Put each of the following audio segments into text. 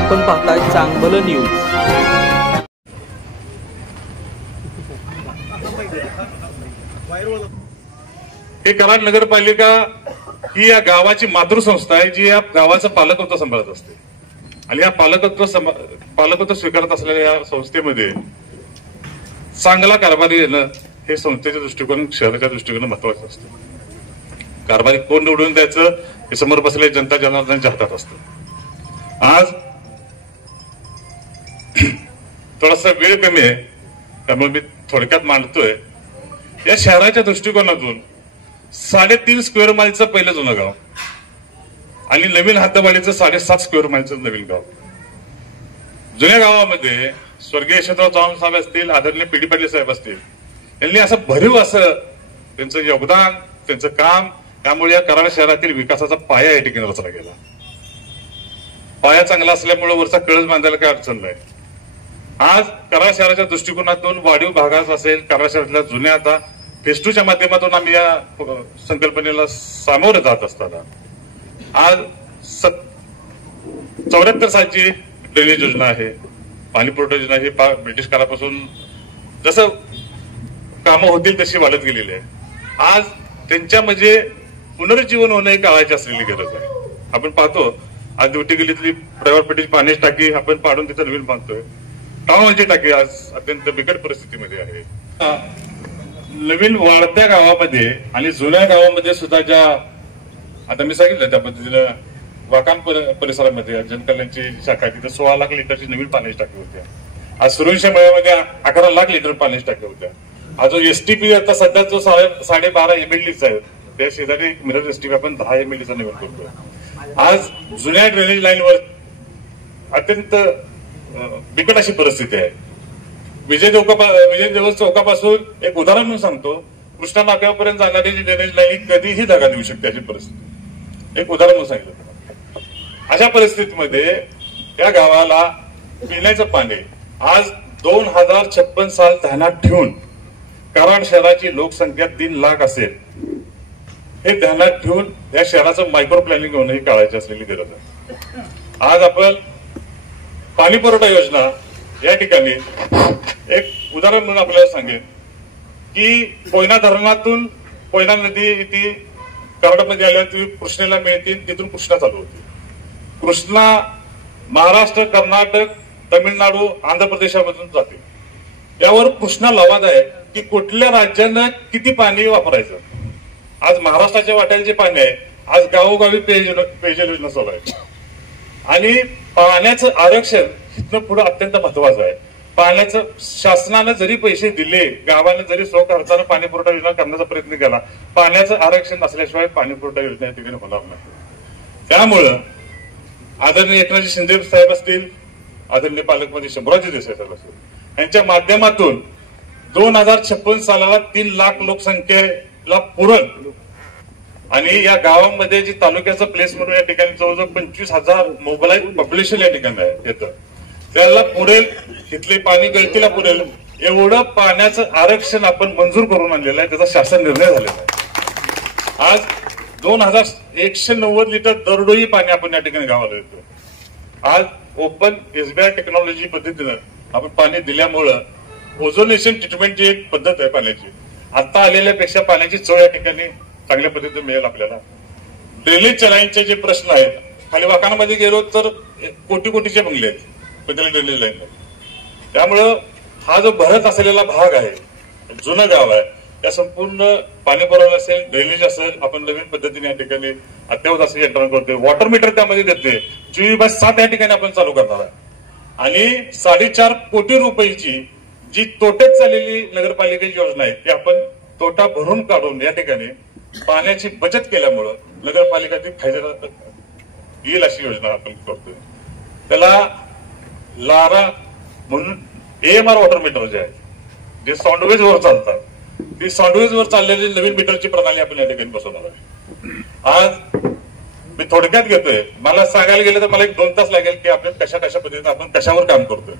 आपण पाहताय चांगलं न्यूज। हे कराड नगरपालिका ही या गावाची मातृसंस्था आहे, जी या गावाचं पालकत्व सांभाळत असते आणि या पालकत्व स्वीकारत असलेल्या या संस्थेमध्ये चांगला कारभारी येणं हे संस्थेच्या दृष्टिकोन, शहराच्या दृष्टिकोन महत्वाचं असतं। कारभारी कोण निवडून द्यायचं हे समोर बसलेल्या जनता जनार्दनाच्या हातात असतं। आज थोडासा वेळ कमी आहे त्यामुळे मी थोडक्यात मांडतोय। या शहराच्या दृष्टिकोनातून 3.5 स्क्वेअर माईलचं पहिलं जुनं गाव आणि नवीन हद्दवाढीचं 7.5 स्क्वेअर माईलचं नवीन गाव। जुन्या गावामध्ये स्वर्गीय यशवंतराव चव्हाण साहेब असतील, आदरणीय पी डी पाटील साहेब असतील, यांनी असं भरीव असं त्यांचं योगदान, त्यांचं काम, त्यामुळे या कराड शहरातील विकासाचा पाया या ठिकाणी रचला गेला। पाया चांगला असल्यामुळे वरचा कळस बांधायला काही अडचण नाही। आज कराड शहराच्या दृष्टिकोनातून वाढीव भागात असेल, कराड शहरातल्या जुन्या आता फेज 2च्या माध्यमातून आम्ही या संकल्पनेला सामोरे जात असताना आज 74 सालची ड्रेनेज योजना आहे, पाणी पुरवठा योजना ही ब्रिटिश काळापासून जसं कामं होतील तशी वाढत गेलेली आहे। आज त्यांच्यामध्ये पुनरुज्जीवन होणं ही काळाची असलेली गरज आहे। आपण पाहतो आज दिवटी गल्लीतली प्रवारपेटीची पाण्याची टाकी आपण पाडून तिथं नवीन बांधतोय। टाऊनची टाकी आज अत्यंत बिकट परिस्थितीमध्ये आहे। नवीन वाढत्या गावामध्ये आणि जुन्या गावामध्ये सुद्धा ज्या आता मी सांगितलं त्या पद्धतीनं वाकाम परिसरामध्ये जनकल्याणची शाखा तिथे 16 लाख लिटरची नवीन पाण्याची टाकी होत्या। आज सुरक्षा मेळ्यामध्ये 11 लाख लिटर पाण्याची टाकी होत्या। हा जो एसटीपी आता सध्या जो 12.5 एमएलडीचा आहे त्या शेजारी मिरर एसटीपी आपण 10 एमएलडीचा नवीन करतोय। आज जुन्या ड्रेनेज लाईनवर अत्यंत बिकट अशी परिस्थिती आहे। विजय देवळ चौकापासून एक उदाहरण म्हणून सांगतो, कृष्णा नाक्यापर्यंत जाणारी जी ड्रेनेज लाईन कधीही जागा देऊ शकते अशी परिस्थिती, एक उदाहरण म्हणून सांगितलं। अशा परिस्थितीमध्ये या गावाला पिण्याचं पाणी आज 2056 साल ध्यानात ठेवून कराड शहराची लोकसंख्या 3 लाख असेल हे ध्यानात ठेवून या शहराचं मायक्रो प्लॅनिंग होणं ही काळाची असलेली गरज आहे। आज आपण पाणी पुरवठा योजना या ठिकाणी एक उदाहरण म्हणून आपल्याला सांगेन की कोयना धरणातून कोयना नदी ती कराडमध्ये आल्यावर कृष्णेला मिळते, तिथून कृष्णा चालू होती। कृष्णा महाराष्ट्र, कर्नाटक, तमिळनाडू, आंध्र प्रदेशामधून जाते। यावर कृष्णा लवाद आहे की कुठल्या राज्यानं किती पाणी वापरायचं। आज महाराष्ट्राच्या वाट्याला जे पाणी आहे आज गावोगावी पेयजल योजना चालू आहे आणि पाण्याचं आरक्षण इथनं पुढे अत्यंत महत्वाचं आहे। पाण्याचं शासनानं जरी पैसे दिले, गावाने जरी स्वखर्चानं पाणी पुरवठा योजना करण्याचा प्रयत्न केला, पाण्याचं आरक्षण असल्याशिवाय पाणी पुरवठा योजना या ठिकाणी होणार नाही। त्यामुळं आदरणीय एकनाथ शिंदे साहेब असतील, आदरणीय पालकमंत्री शंभूराज देसाई साहेब असतील, यांच्या माध्यमातून 2056 सालाला 3 लाख लोकसंख्येला पुरण आणि या गावामध्ये जी तालुक्याचं प्लेस म्हणून या ठिकाणी जवळजवळ 25,000 मोबाईल पॉप्युलेशन या ठिकाणी येतं, त्याला पुरेल, इथले पाणी गळतीला पुरेल एवढं पाण्याचं आरक्षण आपण मंजूर करून आणलेलं आहे, त्याचा शासन निर्णय झालेला आहे। आज 2190 लिटर दरडोई पाणी आपण या ठिकाणी गावाला येतो। आज ओपन एसबीआय टेक्नॉलॉजी पद्धतीनं आपण पाणी दिल्यामुळं ओझोनेशन ट्रीटमेंटची एक पद्धत आहे पाण्याची, आता आलेल्यापेक्षा पाण्याची चव या ठिकाणी चांगल्या पद्धतीने मिळेल आपल्याला। ड्रेनेजच्या लाईनचे जे प्रश्न आहेत, खाली वाकाणामध्ये गेलो तर कोटीचे बंगले आहेत पण त्याला ड्रेनेज लाईन नाही। त्यामुळं हा जो भरत असलेला भाग आहे, जुनं गाव आहे, त्या संपूर्ण पाणी पुरवठा असेल, ड्रेनेज असेल, आपण नवीन पद्धतीने या ठिकाणी अत्यावश्यक असं यंत्रणा करतोय। वॉटर मीटर त्यामध्ये देते, 24/7 या ठिकाणी आपण चालू करणार आहे आणि 4.5 कोटी रुपयाची जी तोट्यात चाललेली नगरपालिकेची योजना आहे ती आपण तोटा भरून काढून या ठिकाणी पाण्याची बचत केल्यामुळं नगरपालिका ती फायदा येईल अशी योजना आपण करतोय। त्याला लारा म्हणून AMR वॉटर मीटर जे आहेत, जे सॉन्डवेज वर चालतात, ती सॉन्डवेज वर चाललेली नवीन मीटरची प्रणाली आपण या ठिकाणी बसवणार आहे। आज मी थोडक्यात घेतोय, मला सांगायला गेलं तर मला 1-2 तास लागेल की आपण कशा पद्धतीने आपण कशावर काम करतोय।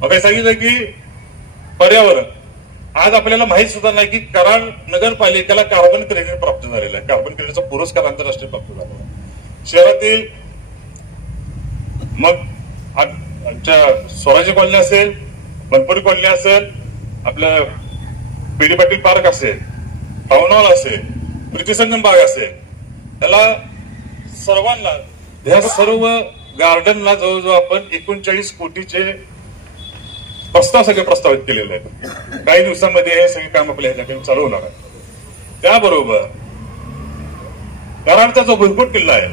मग सांगितलं की पर्यावरण, आज आपल्याला माहित सुद्धा नाही की कराड नगरपालिकेला कार्बन क्रेडिट प्राप्त झालेला आहे। कार्बन क्रेडिटचा पुरस्कार आंतरराष्ट्रीय प्राप्त झालेला आहे। शहरातील मग आमच्या स्वराज्य कॉलनी असेल, बनपुरी कॉलनी असेल, आपलं पीडी पाटील पार्क असेल, टाउन हॉल असेल, प्रीतिसंगम बाग असेल, त्याला सर्वांना ह्या सर्व गार्डनला जवळजवळ आपण 39 कोटीचे प्रस्ताव सगळे प्रस्तावित केलेले आहेत. काही दिवसांमध्ये हे सगळे काम आपल्या ह्याच्याकडे चालू होणार आहे. त्याबरोबर कराडचा जो भुईकोट किल्ला आहे,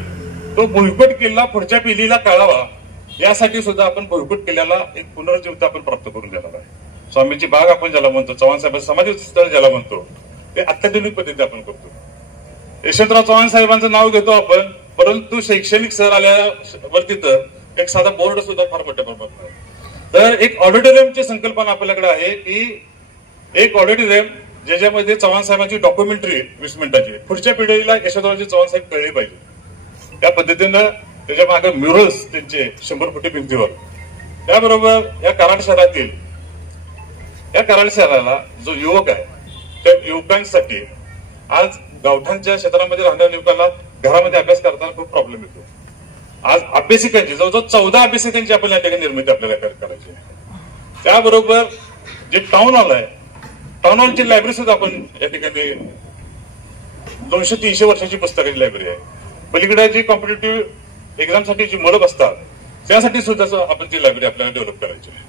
तो भुईकोट किल्ला पुढच्या पिढीला कळावा यासाठी सुद्धा आपण भुईकोट किल्ल्याला एक पुनर्जीवित आपण प्राप्त करून देणार आहे. स्वामींची बाग आपण ज्याला म्हणतो, चव्हाण साहेब समाधी स्थळ ज्याला म्हणतो, ते अत्याधुनिक पद्धतीने आपण करतो. यशवंतराव चव्हाण साहेबांचं नाव घेतो आपण, परंतु शैक्षणिक सहल आल्यावर तिथं एक साधा बोर्ड सुद्धा फार मोठ्या प्रमाणात आहे. तर एक ऑडिटोरियमची संकल्पना आपल्याकडे आहे की एक ऑडिटोरियम ज्याच्यामध्ये चव्हाण साहेबांची डॉक्युमेंटरी 20 मिनिटाची पुढच्या पिढीला यशवंतरावजी चव्हाण साहेब कळले पाहिजे. त्या पद्धतीनं त्याच्या मागे म्युरल्स त्यांचे 100 फुटी भिंतीवर. त्याबरोबर या कराड शहराला जो युवक आहे त्या युवकांसाठी आज गावठाणच्या क्षेत्रामध्ये राहणाऱ्या युवकांना घरामध्ये अभ्यास करताना खूप प्रॉब्लेम येतो. आज अभ्यासिकांची जवळजवळ 14 अभ्यासिकांची आपण या ठिकाणी निर्मिती आपल्याला करायची. त्याबरोबर जे टाउन हॉल आहे, टाउन हॉलची लायब्ररी सुद्धा आपण या ठिकाणी 200-300 वर्षाची पुस्तकाची लायब्ररी आहे. पलीकडे जी कॉम्पिटेटिव्ह एक्झामसाठी जी मुलं बसतात त्यासाठी सुद्धा आपण ती लायब्ररी आपल्याला डेव्हलप करायची आहे.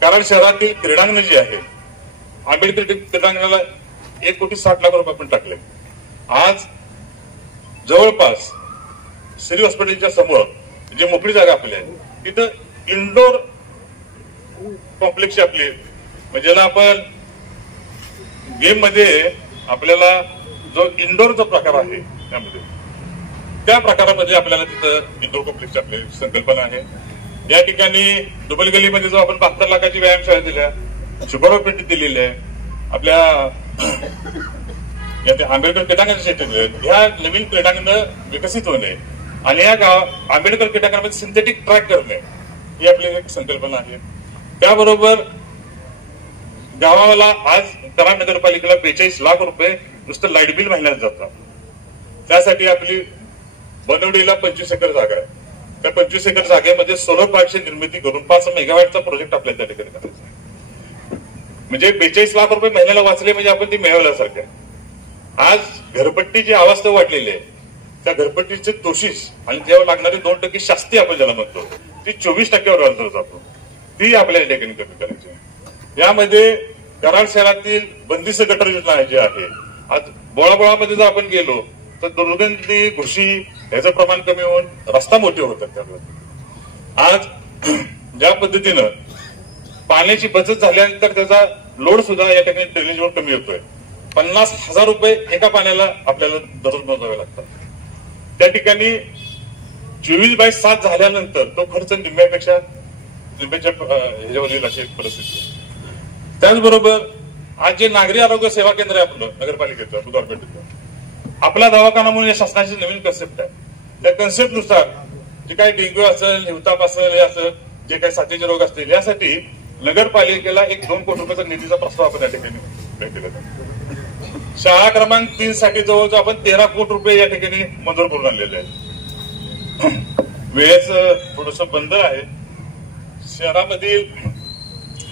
कारण शहरातील क्रीडांगण जी आहे, आंबेडकर क्रीडांगणाला 1,60,00,000 रुपये आपण टाकले. आज जवळपास सिरी हॉस्पिटलच्या समोर जी मोकळी जागा आपली आहे, तिथं इंडोर कॉम्प्लेक्सची आपली म्हणजे ज्याला आपण गेम मध्ये आपल्याला जो इंडोर जो प्रकार आहे त्यामध्ये त्या प्रकारामध्ये आपल्याला तिथं इंडोर कॉम्प्लेक्सची आपली संकल्पना आहे. या ठिकाणी डुबल गलीमध्ये जो आपण 72 लाखाची व्यायामशाळा दिल्या, शुगरवर पेटी दिलेली आहे, आपल्या आंबेडकर क्रीडांगणाचे क्षेत्र ह्या नवीन क्रीडांगण विकसित होणे आणि या आंबेडकर क्रीडांगणामध्ये सिंथेटिक ट्रॅक करणे ही आपली एक संकल्पना आहे. त्याबरोबर गावाला आज कराड नगरपालिकेला 42 लाख रुपये नुसतं लाईट बिल महिन्यात जातात. त्यासाठी आपली बनवडीला 25 एकर जागा आहे. त्या 25 एकर जागेमध्ये सोलर पार्कची निर्मिती करून 5 मेगावॅटचा प्रोजेक्ट आपल्याला त्या ठिकाणी करायचा आहे. म्हणजे 42 लाख रुपये महिन्याला वाचले म्हणजे आपण ती मिळवल्यासारखं. आज घरपट्टी जी अवस्था वाढलेली आहे त्या घरपट्टीचे तोशीस आणि त्यावर लागणारी 2% शास्ती आपण ज्याला म्हणतो ती 24% वर जातो, ती आपल्या ठिकाणी कमी करायची आहे. यामध्ये कराड शहरातील बंदिस्त गटर योजना जी आहे, आज बोळाबोळामध्ये जर आपण गेलो तर दुर्गंधी घुशी याचं प्रमाण कमी होऊन रस्ता मोठे होतात. त्यामुळे आज ज्या पद्धतीनं पाण्याची बचत झाल्यानंतर त्याचा लोड सुद्धा या ठिकाणी ड्रेनेजवर कमी होतोय. 50,000 रुपये एका पाण्याला आपल्याला दररोज मोजावे लागतात. त्या ठिकाणी 24/7 झाल्यानंतर तो खर्च निम्म्याच्या ह्याच्यावरील अशी एक परिस्थिती आहे. त्याचबरोबर आज जे नागरी आरोग्य सेवा केंद्र आहे आपलं नगरपालिकेचं बुधवारपेठेचं, आपला दवाखाना म्हणून या शासनाची नवीन कन्सेप्ट आहे. त्या कन्सेप्टनुसार जे काही डेंग्यू असेल, हिवताप असेल, हे असेल, जे काही साथीचे रोग असतील यासाठी नगरपालिकेला 1-2 कोटी रुपयाचा निधीचा प्रस्ताव आपण या ठिकाणी भेटलेला आहे. शाळा क्रमांक 3 साठी जवळजवळ आपण 13 कोटी रुपये या ठिकाणी मंजूर करून आणलेले आहेत. वेळेचं थोडस बंद आहे. शहरामधील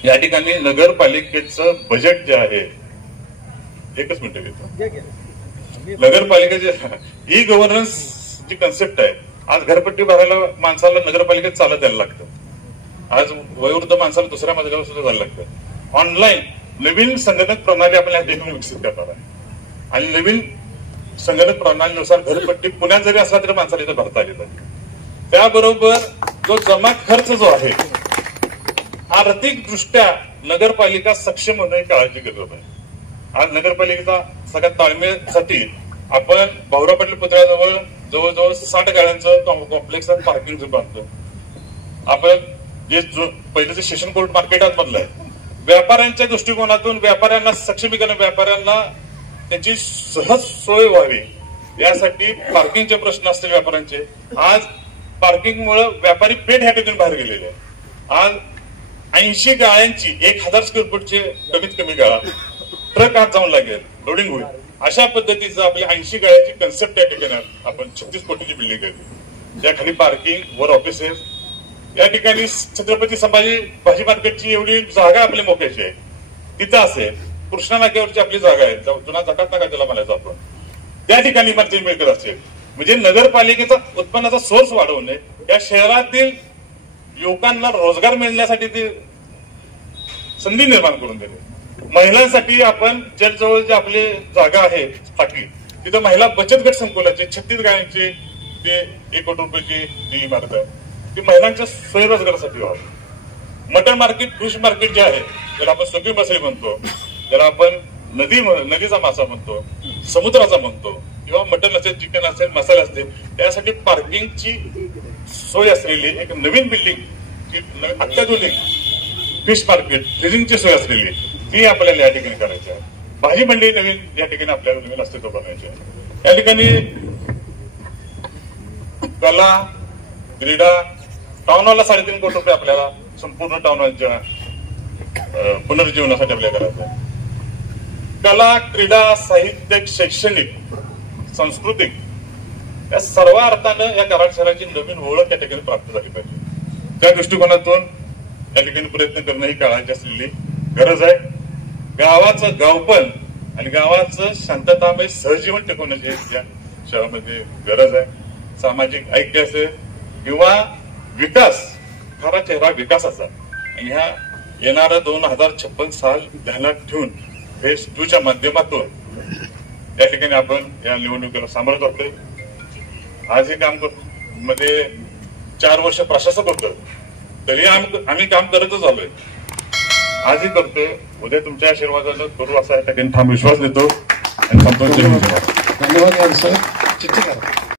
या ठिकाणी नगरपालिकेचं बजेट जे आहे, एकच मिनिट घेतो, नगरपालिकेचे ई गव्हर्नन्स जी कन्सेप्ट आहे, आज घरपट्टी भरायला माणसाला नगरपालिकेत चालत यायला लागतं. आज वयोवृद्ध माणसाला दुसऱ्या मजल्यावर सुद्धा जायला लागतं. ऑनलाईन नवीन संगणक प्रणाली आपण या ठिकाणी विकसित करणार आहे आणि नवीन संगणक प्रणालीनुसार घरपट्टी पुण्यात जरी असला तरी माणसाला इथं भरता आली पाहिजे. त्याबरोबर जो जमा खर्च जो आहे, आर्थिक दृष्ट्या नगरपालिका सक्षम होणे काळाची गरज आहे. आज नगरपालिकेचा सगळ्यात ताळमेळसाठी आपण भाऊराव पाटील पुतळ्याजवळ जवळजवळ 60 गाड्यांचं कॉम्प्लेक्स पार्किंग बांधतो. आपण जे पहिलं जे सेशन कोर्ट मार्केट मधलं आहे, व्यापाऱ्यांच्या दृष्टिकोनातून व्यापाऱ्यांना सक्षमीकरण, व्यापाऱ्यांना त्यांची सहज सोय व्हावी यासाठी पार्किंगचे प्रश्न असतील व्यापाऱ्यांचे. आज पार्किंगमुळे व्यापारी पेठ ह्या ठिकाणी बाहेर गेलेले आहे. आज 80 गाळ्यांची 1000 स्क्वेअर फूटचे कमीत कमी गाळा ट्रक आत जाऊन लागेल, लोडिंग होईल. अशा पद्धतीचं आपली 80 गाळ्याची कन्सेप्ट या ठिकाणी आपण 36 कोटीची बिल्डिंग आहे, ज्या खाली पार्किंग, वर ऑफिसेस, या ठिकाणी छत्रपती संभाजी भाजी मार्केटची एवढी जागा आपली मोक्याची आहे, तिथं असेल कृष्णा नाक्यावरची आपली जागा आहे, जुना जकात नाका ज्याला म्हणायचं आपण, त्या ठिकाणी इमारती मिळकत असेल. म्हणजे नगरपालिकेचा उत्पन्नाचा सोर्स वाढवणे, या शहरातील युवकांना रोजगार मिळण्यासाठी ती संधी निर्माण करून देणे. महिलांसाठी आपण जवळ जे आपली जागा आहे फाटली, तिथं महिला बचत गट संकुलाची 36 गायांची ते 1 कोटी रुपयाची ती इमारत आहे, ती महिलांच्या स्वयंरोजगारासाठी व्हावी. मटन मार्केट, फिश मार्केट जे आहे, ज्याला आपण सुकी मासळी म्हणतो, ज्याला आपण नदीचा मासा म्हणतो, समुद्राचा म्हणतो, किंवा मटन असेल, चिकन असेल, मसाले असतील, त्यासाठी पार्किंगची सोय असलेली एक नवीन बिल्डिंग, अत्याधुनिक फिश मार्केट, फ्रीजिंगची सोय असलेली ती आपल्याला या ठिकाणी करायची आहे. भाजी मंडई नवीन या ठिकाणी आपल्याला नवीन अस्तित्व बनवायचे आहे. या ठिकाणी कला, क्रीडा, टाउन हॉलला 3.5 कोटी रुपये आपल्याला संपूर्ण टाउन हॉलच्या पुनर्जीवनासाठी आपल्याला करायचं आहे. कला, क्रीडा, साहित्य, शैक्षणिक, सांस्कृतिक या सर्व अर्थानं या कराड शहराची नवीन ओळख या ठिकाणी प्राप्त झाली पाहिजे. त्या दृष्टिकोनातून या ठिकाणी प्रयत्न करणं ही काळाची असलेली गरज आहे. गावाचं गावपण आणि गावाचं शांततामय सहजीवन टिकवण्याची या शहरामध्ये गरज आहे. सामाजिक ऐक्य असेल किंवा विकास, खरा चेहरा विकासाचा, आणि ह्या येणारा 2056 साल ध्यानात ठेवून फेज 2च्या माध्यमातून या ठिकाणी आपण या निवडणुकीला सामोरं जातोय. आज हे काम मध्ये 4 वर्ष प्रशासक होतं, तरी आम्ही काम करतच आलोय, आजही करतोय, उद्या तुमच्या आशीर्वादानं करू असा या ठिकाणी ठाम विश्वास देतो आणि संतोष. धन्यवाद सर. चिठ्ठी करा.